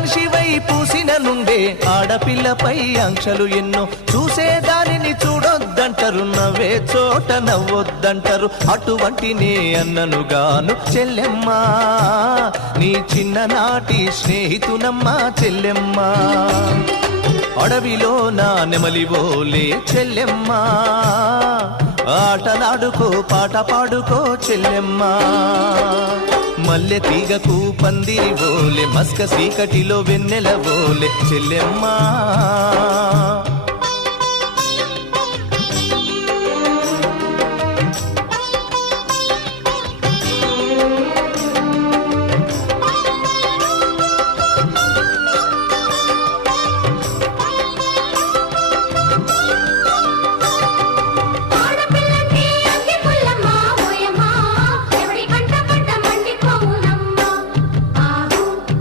మనిషివై పూసిన నుండే ఆడపిల్లపై ఆంక్షలు ఎన్నో చూసేదానిని చూడొద్దంటారు నవ్వే చోట నవ్వొద్దంటారు అటువంటి నే అన్ననుగాను చెల్లెమ్మా నీ చిన్ననాటి స్నేహితునమ్మా చెల్లెమ్మా అడవిలో నా నెమలివోలే చెల్లెమ్మా ఆటలాడుకో పాట పాడుకో చెల్లెమ్మా మల్లె తీగకు పందిరి ఓలే మస్క చీకటిలో వెన్నెల ఓలే చెల్లెమ్మా